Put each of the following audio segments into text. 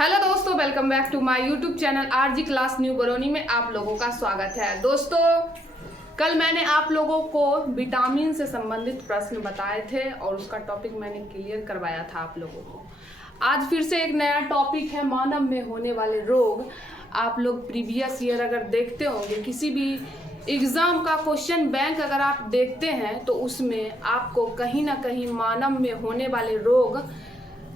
Hello दोस्तों, welcome back to my YouTube channel RG class new Barauni में आप लोगों का स्वागत है। दोस्तों, कल मैंने आप लोगों को विटामिन से संबंधित प्रश्न बताए थे और उसका टॉपिक मैंने क्लियर करवाया था आप लोगों को। आज फिर से एक नया टॉपिक है मानव में होने वाले रोग। आप लोग प्रीवियस ईयर अगर देखते होंगे, किसी भी एग्ज़ाम का क्वेश्चन बैंक अगर आप देखते हैं तो उसमें आपको कहीं ना कहीं मानव में होने वाले रोग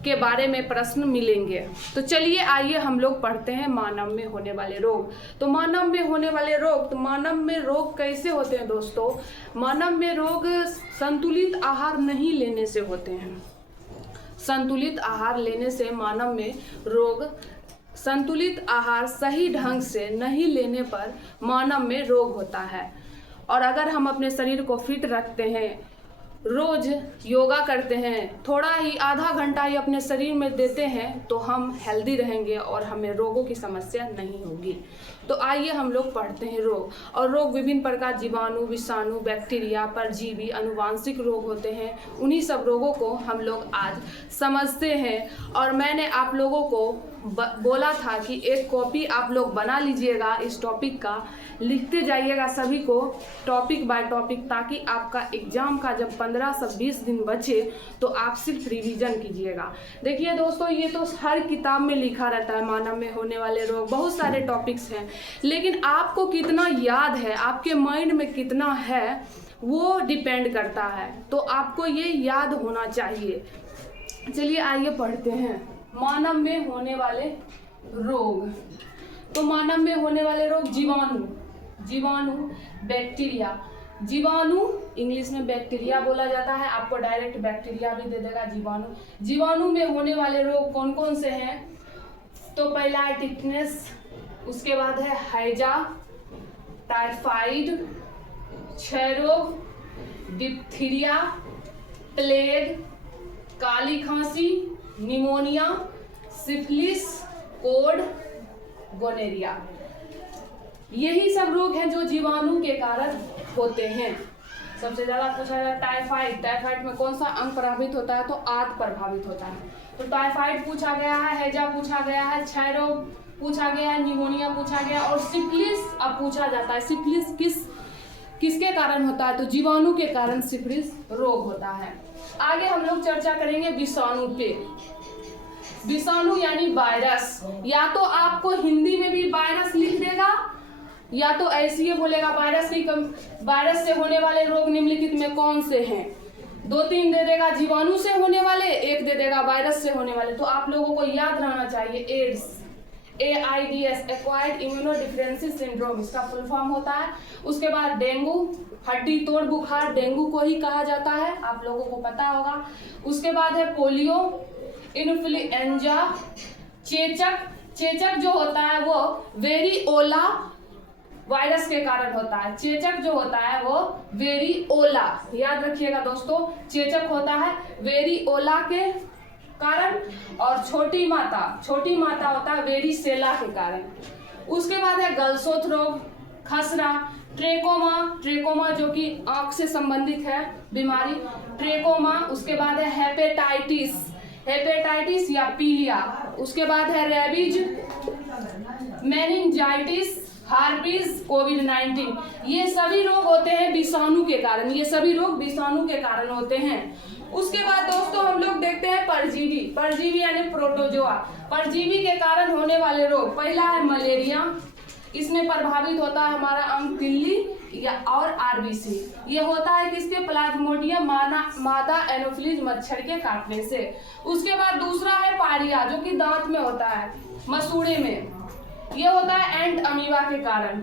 के बारे में प्रश्न मिलेंगे। तो चलिए आइए हम लोग पढ़ते हैं मानव में होने वाले रोग। तो मानव में होने वाले रोग, तो मानव में रोग कैसे होते हैं दोस्तों? मानव में रोग संतुलित आहार नहीं लेने से होते हैं। संतुलित आहार लेने से मानव में रोग, संतुलित आहार सही ढंग से नहीं लेने पर मानव में रोग होता है। और अगर हम अपने शरीर को फिट रखते हैं, रोज योगा करते हैं, थोड़ा ही आधा घंटा ही अपने शरीर में देते हैं, तो हम हेल्दी रहेंगे और हमें रोगों की समस्या नहीं होगी। तो आइए हम लोग पढ़ते हैं रोग। और रोग विभिन्न प्रकार जीवाणु, विषाणु, बैक्टीरिया, परजीवी, अनुवांशिक रोग होते हैं। उन्हीं सब रोगों को हम लोग आज समझते हैं। और मैंने आप लोगों को बोला था कि एक कॉपी आप लोग बना लीजिएगा इस टॉपिक का, लिखते जाइएगा सभी को टॉपिक बाय टॉपिक, ताकि आपका एग्जाम का जब 15 से 20 दिन बचे तो आप सिर्फ रिवीजन कीजिएगा। देखिए दोस्तों, ये तो हर किताब में लिखा रहता है मानव में होने वाले रोग, बहुत सारे टॉपिक्स हैं, लेकिन आपको कितना याद है, आपके माइंड में कितना है, वो डिपेंड करता है। तो आपको ये याद होना चाहिए। चलिए आइए पढ़ते हैं मानव में होने वाले रोग। तो मानव में होने वाले रोग जीवाणु, बैक्टीरिया। जीवाणु इंग्लिश में बैक्टीरिया बोला जाता है, आपको डायरेक्ट बैक्टीरिया भी दे देगा जीवाणु। जीवाणु में होने वाले रोग कौन कौन से हैं? तो पहला है टिटनेस, उसके बाद है हैजा, टाइफाइड, क्षय रोग, डिप्थीरिया, प्लेग, काली खांसी, निमोनिया, सिफिलिस, कोड, गोनेरिया। यही सब रोग हैं जो जीवाणु के कारण होते हैं। सबसे ज्यादा पूछा जाता है टाइफाइड। टाइफाइड में कौन सा अंग प्रभावित होता है? तो आंत प्रभावित होता है। तो टाइफाइड पूछा गया है, हैजा पूछा गया है, क्षय रोग पूछा गया है, निमोनिया पूछा गया और सिफिलिस अब पूछा जाता है। सिफिलिस किसके कारण होता है? तो जीवाणु के कारण सिफिलिस रोग होता है। आगे हम लोग चर्चा करेंगे विषाणु पे। विषाणु यानी वायरस। या तो आपको हिंदी में भी वायरस लिख देगा, या तो ऐसे ही बोलेगा वायरस से होने वाले रोग निम्नलिखित में कौन से हैं। 2-3 दे देगा जीवाणु से होने वाले, 1 दे देगा वायरस से होने वाले। तो आप लोगों को याद रहना चाहिए AIDS, AIDS, acquired immunodeficiency syndrome, इसका फुल फॉर्म होता है। उसके बाद डेंगू, हड्डी तोड़ बुखार, डेंगू को ही कहा जाता है, आप लोगों को पता होगा। उसके बाद है पोलियो, इन्फ्लुएंजा, चेचक जो होता है वो वेरिओला वायरस के कारण होता है। चेचक जो होता है वो वेरिओला, याद रखिएगा दोस्तों, चेचक होता है वेरिओला के कारण। और छोटी माता होता है वेरिसेला के कारण। उसके बाद है गलसोथ रोग, खसरा, ट्रेकोमा जो कि आंख से संबंधित है बीमारी, ट्रेकोमा। उसके बाद है हेपेटाइटिस या पीलिया। उसके बाद है रेबीज, मेनिंजाइटिस, हार्पिस, कोविड-19। ये सभी रोग होते हैं विषाणु के कारण, ये सभी रोग विषाणु के कारण होते हैं। उसके बाद दोस्तों हम लोग देखते हैं परजीवी यानी प्रोटोजोआ। परजीवी के कारण होने वाले रोग, पहला है मलेरिया, इसमें प्रभावित होता है हमारा अंग तिल्ली या और आरबीसी। ये होता है किसके? प्लाज्मोडियम मादा एनोफिलीज मच्छर के काटने से। उसके बाद दूसरा है पारिया, जो कि दांत में होता है, मसूड़े में, ये होता है एंट अमीबा के कारण।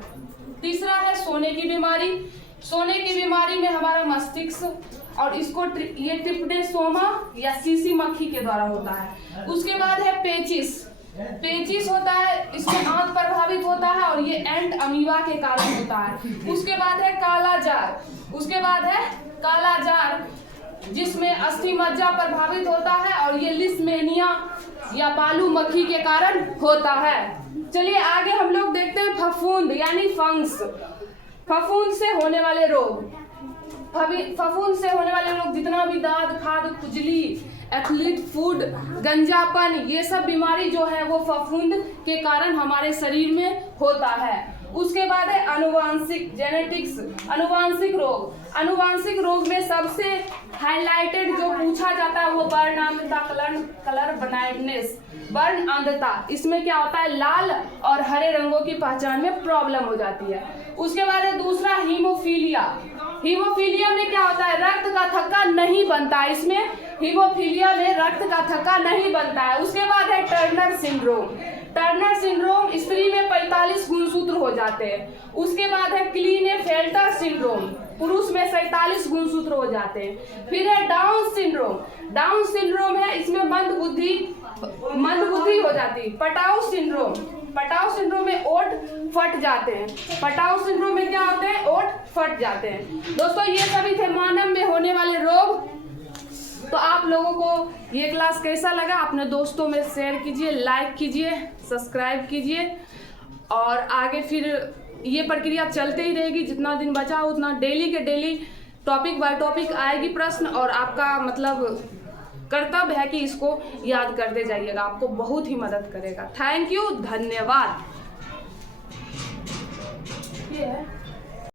तीसरा है सोने की बीमारी में हमारा मस्तिष्क, और इसको ये ट्रिप्नेसोमा या सीसी मक्खी के द्वारा होता है। उसके बाद है पेचिस होता है, इसमें आंत प्रभावित होता है और ये एंट अमीबा के कारण होता है। उसके बाद है काला जार, जिसमें अस्थि मज्जा प्रभावित होता है और ये लिस्मेनिया या बालू मक्खी के कारण होता है। चलिए आगे हम लोग देखते हैं फफूंद यानी फंगस। फफूंद से होने वाले रोग। फफूंद से होने वाले रोग जितना भी दाद खाद खुजली एथलीट फूड गंजापन ये सब बीमारी जो है वो फफूंद के कारण हमारे शरीर में होता है। उसके बाद है आनुवांशिक जेनेटिक्स आनुवांशिक रोग में सबसे हाईलाइटेड जो पूछा जाता है वो वर्णांधता कलर ब्लाइंडनेस वर्ण अंधता। इसमें क्या होता है लाल और हरे रंगों की पहचान में प्रॉब्लम हो जाती है। उसके बाद है दूसरा हीमोफीलिया में क्या होता है रक्त का थक्का नहीं बनता है। इसमें हीमोफीलिया में रक्त का थक्का नहीं बनता है। उसके बाद है टर्नर सिंड्रोम स्त्री में 45 गुणसूत्र हो जाते हैं। उसके बाद है क्लीनेफेल्टर सिंड्रोम पुरुष में 47 गुणसूत्र हो जाते हैं। फिर है डाउन सिंड्रोम है इसमें मंद बुद्धि हो जाती। पटाउ सिंड्रोम में ओठ फट जाते हैं। पटाउ सिंड्रोम में क्या होते हैं ओठ फट जाते हैं। दोस्तों ये सभी थे मानव में होने वाले रोग। तो आप लोगों को ये क्लास कैसा लगा अपने दोस्तों में शेयर कीजिए, लाइक कीजिए, सब्सक्राइब कीजिए और आगे फिर ये प्रक्रिया चलते ही रहेगी। जितना दिन बचा उतना डेली के डेली टॉपिक बाय टॉपिक आएगी प्रश्न और आपका मतलब कर्तव्य है कि इसको याद करते जाइएगा, आपको बहुत ही मदद करेगा। थैंक यू, धन्यवाद। ये है